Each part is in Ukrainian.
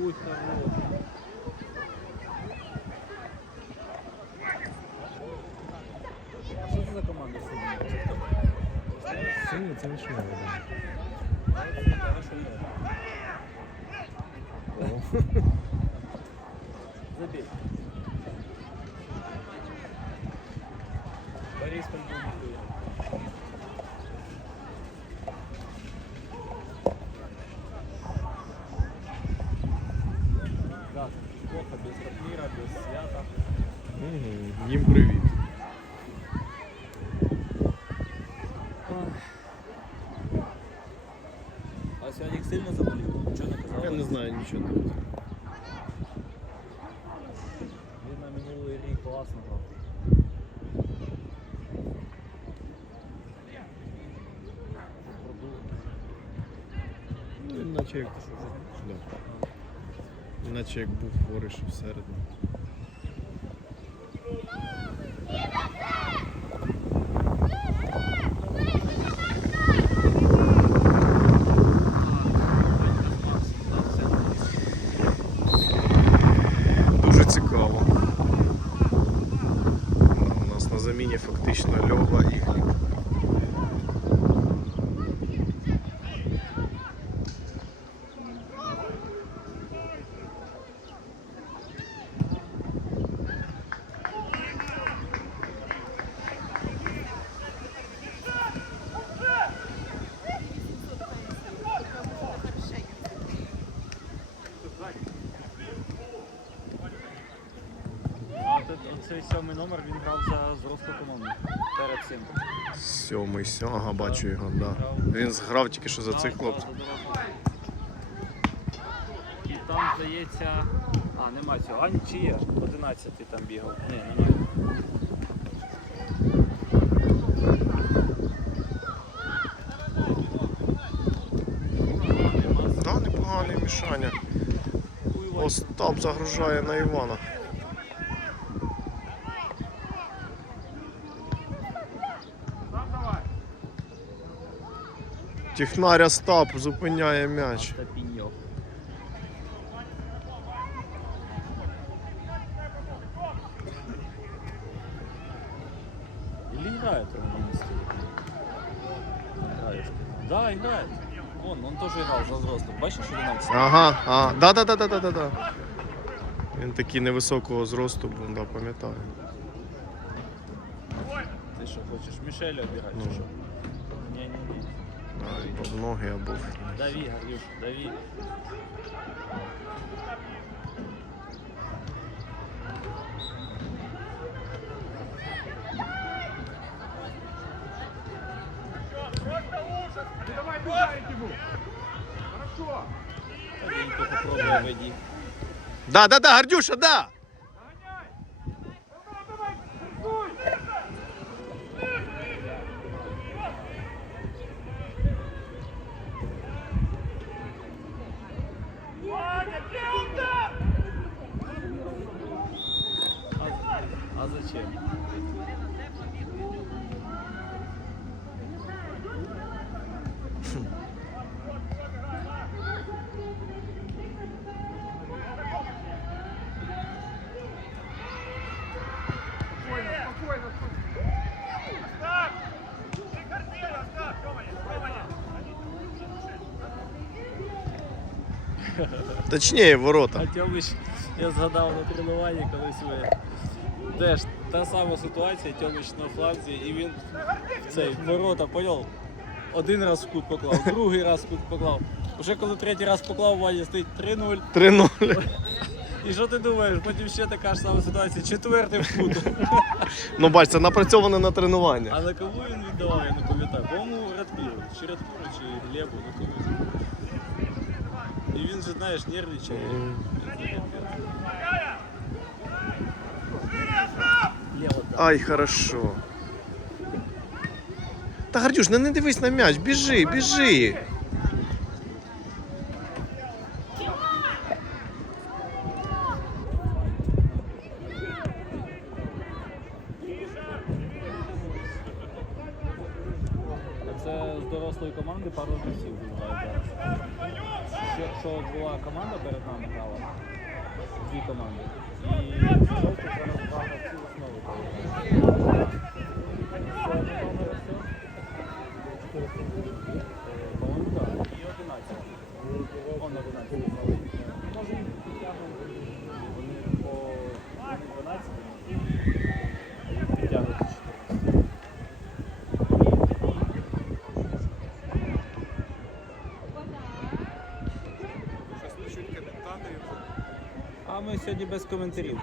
Будь хорош. Що це за команда сьогодні? Сині це вишневе. Хорошо грає. Забей. Борис Пальмонтуя. Да, плохо без Ратмира, без Свята. Мгм. Їм привіт. А Святик сильно заболів? Нічого не казав? Я не знаю нічого не буде. Він на минулий рік класно грав. Він наче як. Да. Наче як був хворий, що всередину. Дуже цікаво. У нас на заміні фактично Льова і Гліб. А тут цей сьомий номер він грав за зросту команду перед цим. Сьомий, сьомий, ага, бачу його, да. Він зграв тільки що за цих хлопців. І там, здається. А, нема цього. А, чи є? 11 там бігав. Ні, немає. Да, непоганий мішання. Остап загружає на Івана. Технарь Остап зупиняє м'яч. Или играет месте? Играет. Да, играет. Вон, он тоже играл за взрослых. Бачиш, 11? Ага, а, да, да, да, да, да, да, да. Він такий невисокого зросту був, да, пам'ятаю. Ти що хочеш? Мішеля обирати Ну. чи що? Ні-ні-ні. Да, або в ноги, або в... Дави, Горюш, дави. Давай, ударить ему. Хорошо. Маленько попробуй веди. Да, да, да, Гордюша, да! Тёманя. Точніше, ворота. А Тьомич, я згадав на тренуванні колись ми. Теж та сама ситуація, Тьомич на фланзі, і він в цей ворота поняв. Один раз в кут поклав, другий раз в кут поклав. Уже коли третій раз поклав, Ваня стоїть 3-0. 3-0. І що ти думаєш? Потім ще така ж сама ситуація, четвертий в кут. Ну бач, це напрацьоване на тренування. А на кого він віддавав, я не пам'ятаю. По-моєму, Радміру. Чи Радміру, чи Глебу, ну комусь. І він же, знаєш, нервничає. Ай, хорошо. Та Гордюш, ну не дивись на м'яч, біжи, біжи. Це з дорослої команди пару гравців що була команда перед нами грала. Дві команди. І зараз грали всі основи. Це номер все? Е, По-моєму, так. І 11. Он 11. Може їх підтягнути. Вони по вони 12, а їх підтягнуть 14. Щось пишуть коментаторів. А ми сьогодні без коментарів.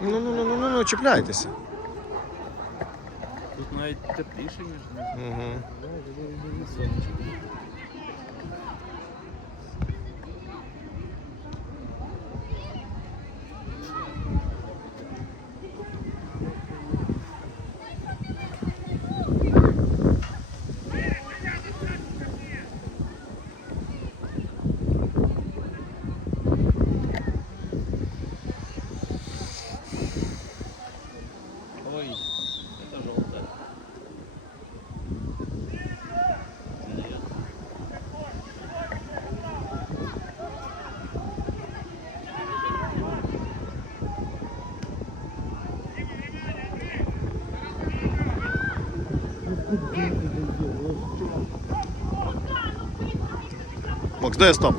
Ну, ну, ну, ну, ну, ну, чіпляйтеся. Тепліше, ніж. Угу. Ой, это желтое. Нет. Макс, де стоп?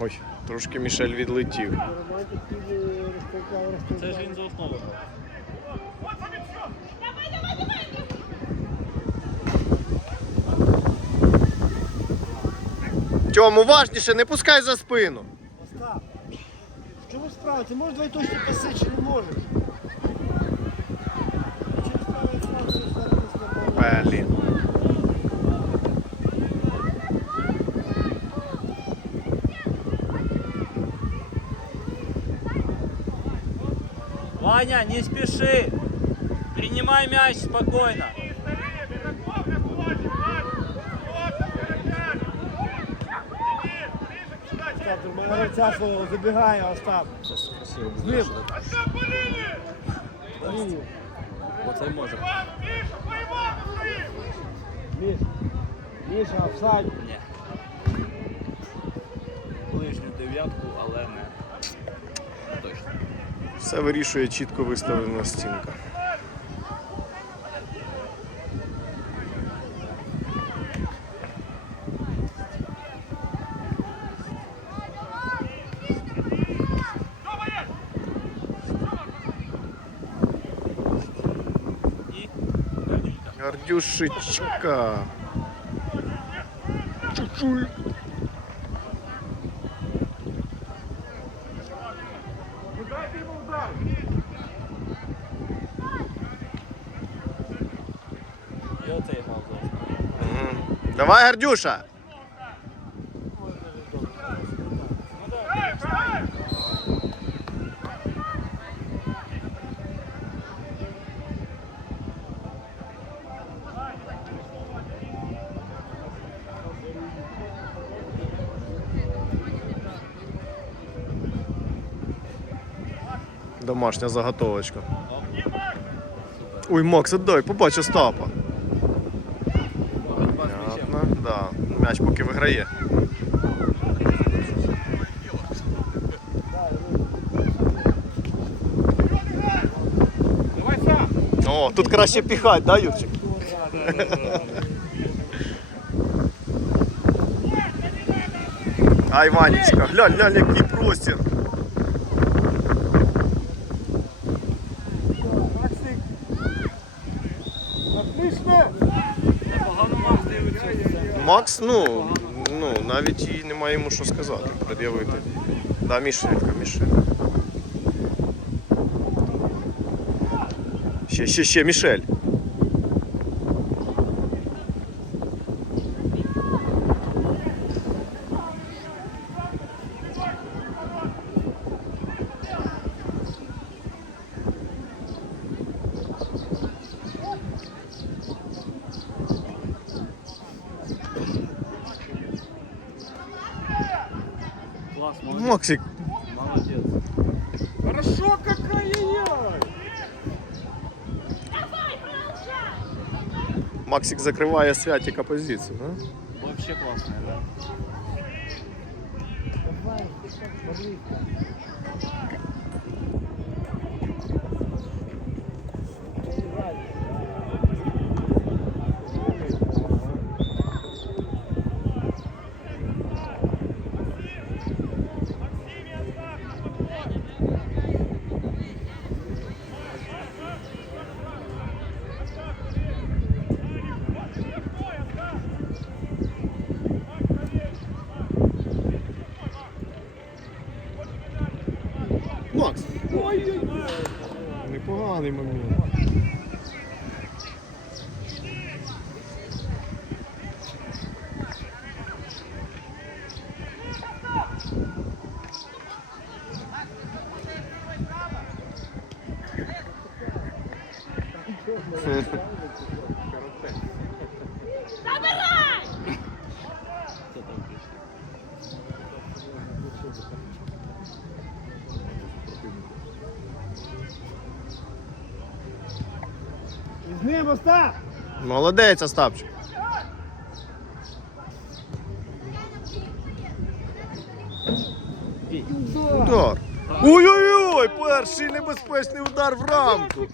Ой, трошки Мішель відлетів. Це ж він за основу. Тьом, уважніше, не пускай за спину. Остап, в чому справа? Ти можеш двоєточні паси чи не можеш? Через правий фланг зараз не слабо. Блін. Ваня, не спеши! Принимай мяч спокойно. Гравця свого забігає, Остап. З ним. Остап, по линии! Лінію. Оце може. Міш. Міша, офсайд. Ні. Ближню дев'ятку, але не. не Точно. Все вирішує чітко виставлена стінка. Дома есть! І Гордюлька. Гордюшечка. Чуть-чуть. Ну дайте ему удар! І оцей грав за основу. Мгм. Давай, Гордюша. Домашня заготовочка. Ой, Макс, отдай, побач Остапа. Понятно, да. М'яч поки виграє. О, тут краще піхать, да, Юрчик? Ай, Ванечка, глянь, глянь, який простір. Макс ну, ну, навіть і немає йому що сказати, пред'явити. Да, Мішелька, Мішель. Ще, ще, ще, Мішель. Максик, Молодець. Хорошо, какая-яй! Максик закриває святіка позицію, да? Вообще класно, да? Давай, ты Макс! Непоганий момент. І з ним Остап! Молодець, Остапчик. Удар. Ой-ой-ой! Перший небезпечний удар в рамку.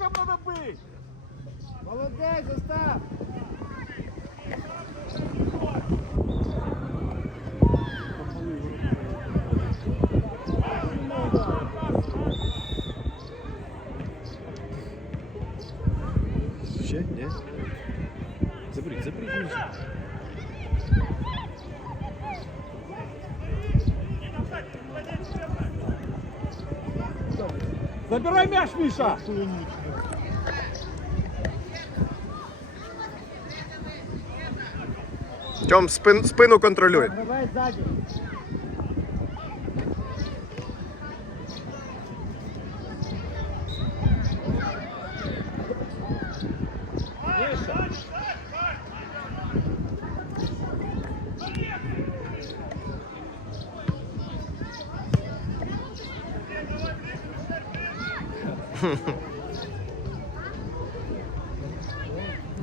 Ще? Ні? Заберіть, заберіть м'яч. Забирай м'яч, Міша! Тьом, спин, спину контролюй. Давай ззаді.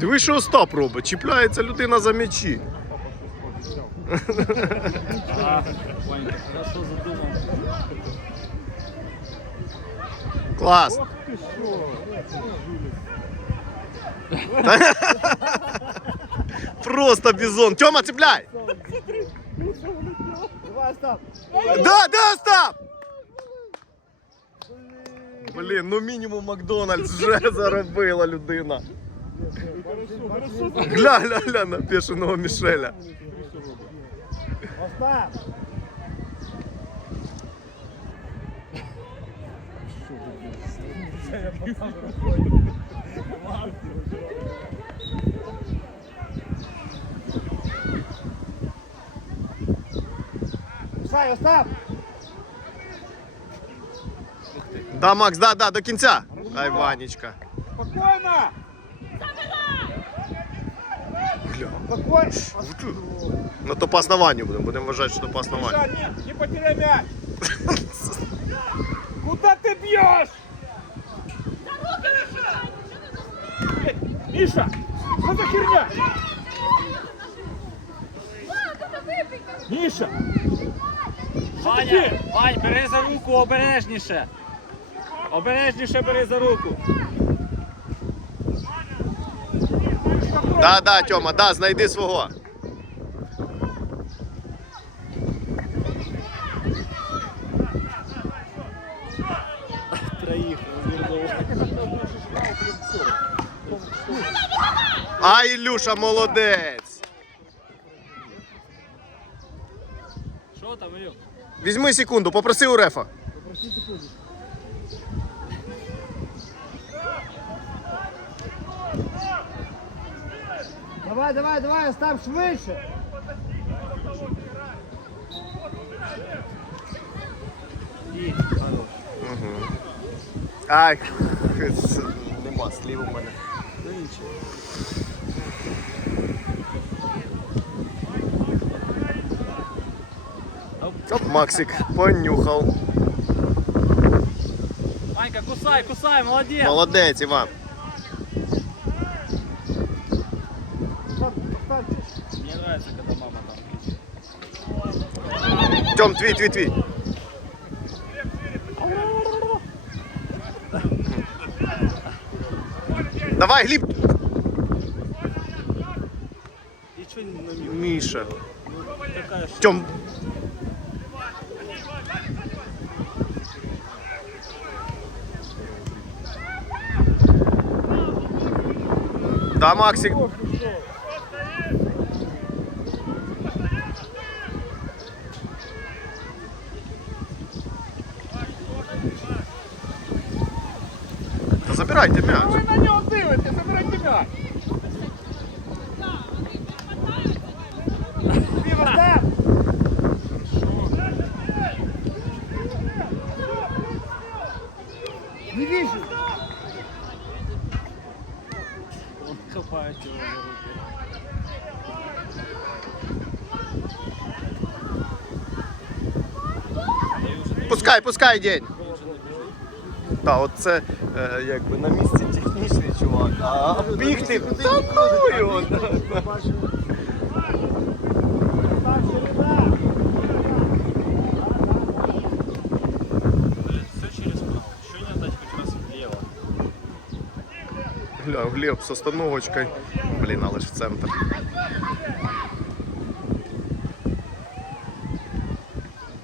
Диви, що Остап робить. Чіпляється людина за м'ячі. А, Ванька, хорошо задумав. Клас. Ти що? Просто бізон. Тьома, цепляй! Давай, Остап! Да, да, Остап! Блін, ну мінімум Макдональдс вже заробила людина. Гля, гля, гля на пішеного Мішеля. Остап! Сай, Остап! Да, Макс, да, да, до кінця. Ай, Ванечка. Спокойно! Гля. Спокойно! Ну то по основанню будемо, будемо вважати, що то по основанню. Миша, не, не потеряй мяч! Куда ты бьешь? Миша, что за херня? Миша! Ваня, таке? Вань, бери за руку обережніше. Обережніше бери за руку. Да, да, Тьома, да, знайди свого. Троїх розвернув. А, Ілюша, молодець. Що там, Ілю? Візьми секунду, попроси у рефа. Давай, давай, давай, Остап, швидше! І, хорош. Ай, це нема слів у мене. Ну нічого. Оп. Оп, Максик понюхав. Ванька, кусай, кусай, молодець! Молодець, Іван. Там. Тьом, твій, твій, твій. Давай, Гліб. И что на миг? Міша. Такая ш- Тьом. Да, Максик. Забирайте м'яч. Ви на нього дивитесь, забирайте м'яч. Не вижу. Он хапает его руки. Пускай, пускай день. Так, от це е, якби на місці технічний чувак, а бігти та ну його. Блин. Гля, Глеб з остановочкою. Блін, але ж в центр.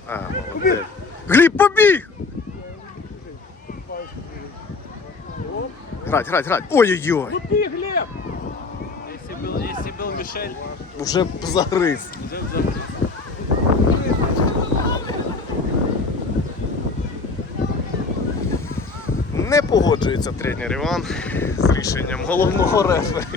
А. Гліб, побіг! Грать, грать, грать. Ой-ой-ой. Ти, Глеб! Если был, если был Мишель, Вже загриз. уже в. Не погоджується тренер Іван з рішенням головного рефері.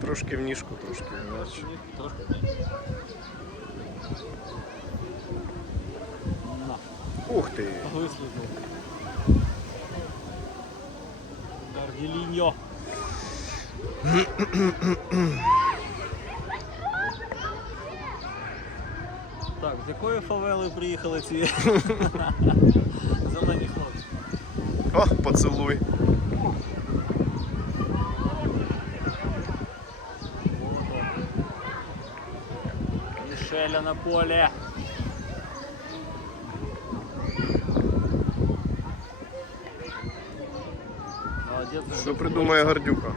Трошки в ніжку, трошки в м'яч. Трошки Ух ти! выследнул. Гарделиньо. Так, з якої фавели приїхали ці? О, поцілуй. Мішеля на полі. Молодець. Що придумає Гордюха?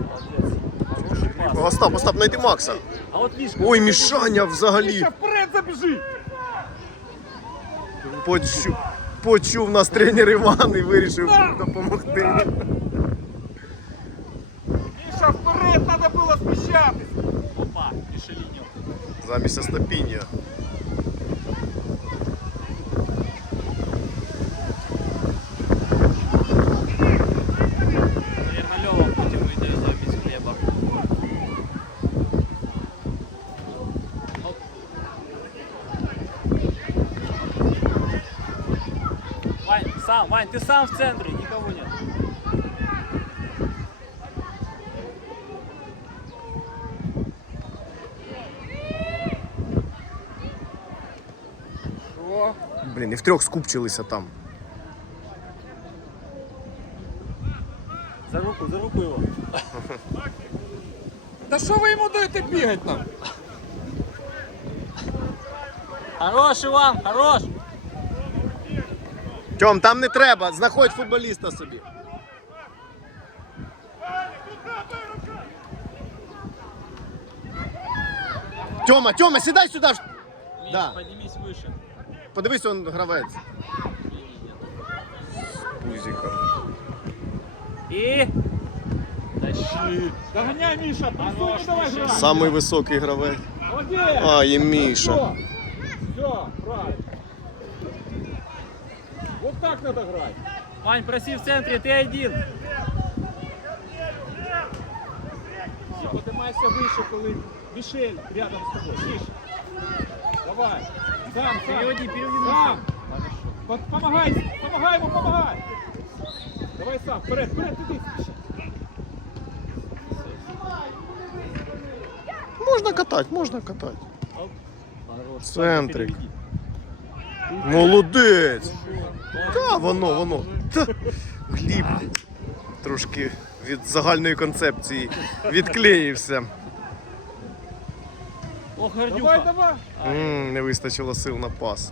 Пас. Остап, Остап, найди Макса. А от Мішка. Ой, Мішаня взагалі вперед забіжи! почув, почув нас тренер Іван і вирішив допомогти. Міша, вперед треба було спіщатись! Опа, Мішеліньо. Замість Остапіння. Вань, ты сам в центре, никого нет. Блин, и в трьох скупчился там. За руку, за руку его. Да що вы ему даєте бігати там? Хорош, Іван, хорош! Тьом, там не треба, знаходь футболіста собі. Тьома, Тьома, сідай сюди. Міш, Да. піднімись вище. Подивись, он гравець. Пузиком. І... Тащи. Доганяй, Міша, ну, присунь, давай грай. Самий високий гравець. Молодець. А, і Міша. Все, все, правильно. Вот так надо грать. Вань, проси в центрі, ти один. Всі, Подимайся вище, коли Мішель рядом з тобою. Міша. Давай. Сам, сам. Переводи, переводи. Сам. По- Помагай, помагай йому, помагай. Давай сам, вперед, вперед, іди. Міша. Можна катати, можна катати. Хорош. Молодець! Та воно, воно. Та. Гліб трошки від загальної концепції відклеївся. О, Давай, давай. м не вистачило сил на пас.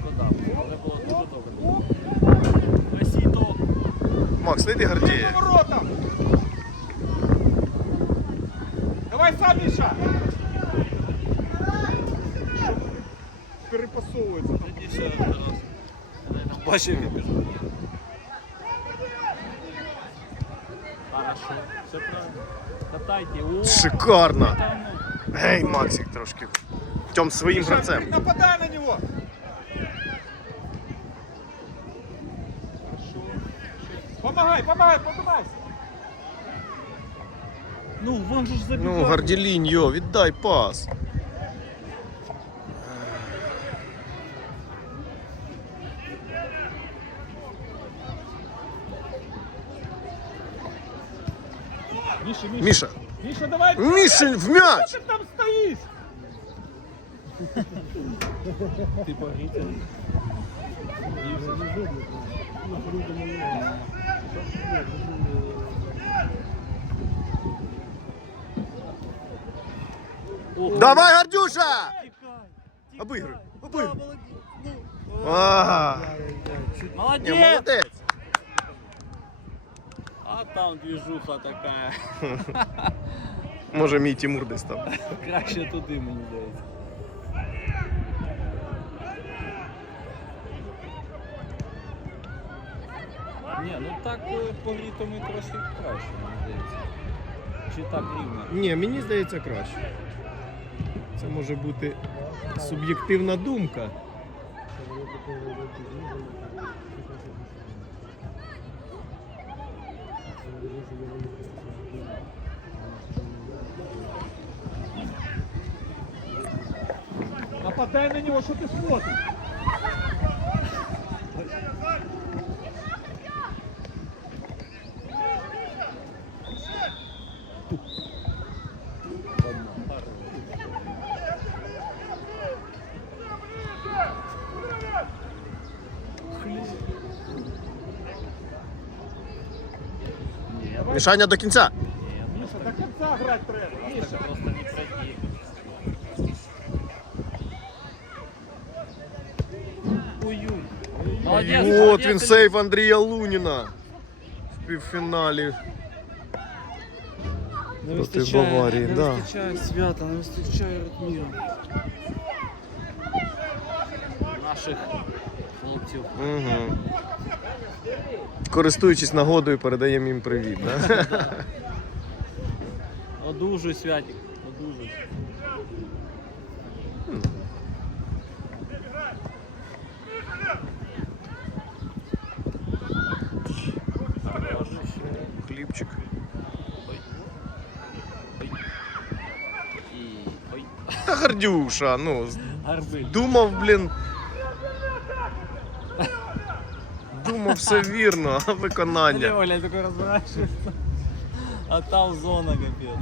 Шкода, вже було дуже добре. Васіто. Макс, знайди Гордієва. Ворота. Давай сам, Міша. Перепасовується. Тоді ще раз. Бачив відбіжу. Хорошо. Все правильно. Катайте. О, Шикарно. там, ну. Гей, Максик трошки. Тьом своїм гравцем. Нападай на него. Помогай, помогай, поднимайся. Ну, вон же ж забігав. Ну, Горділіньо, віддай пас. Миша, Миша. Міша. Миша, давай. Міша, в м'яч! Что ты там стоишь? Ти погріти. Давай, Гордюша! Тікай. Обигруй, Да, обигруй. Там движуха така. Може мій Тимур десь там. Краще туди, мені здається. Ні, ну так е, по ми трошки краще, мені здається. Чи так рівно? Ні, мені здається краще. Це може бути суб'єктивна думка. Нападай на него, что ты смотришь? Мішання до кінця. Миша, до конца играть треба. Миша. Так просто не пройти. Ой-ой. Молодець, От молодець, він сейв Андрія Луніна в півфіналі. Не проти вистачає, Баварії, не да. вистачає свята, не вистачає Ратміра. Наших хлопців. Угу. Користуючись нагодою, передаємо їм привіт. Да? Одужуй, Святик, одужуй. Хлібчик. Та Гордюша, ну, думав, блін. Думав, все вірно, виконання. Оля такой разворачивается. А там зона капец.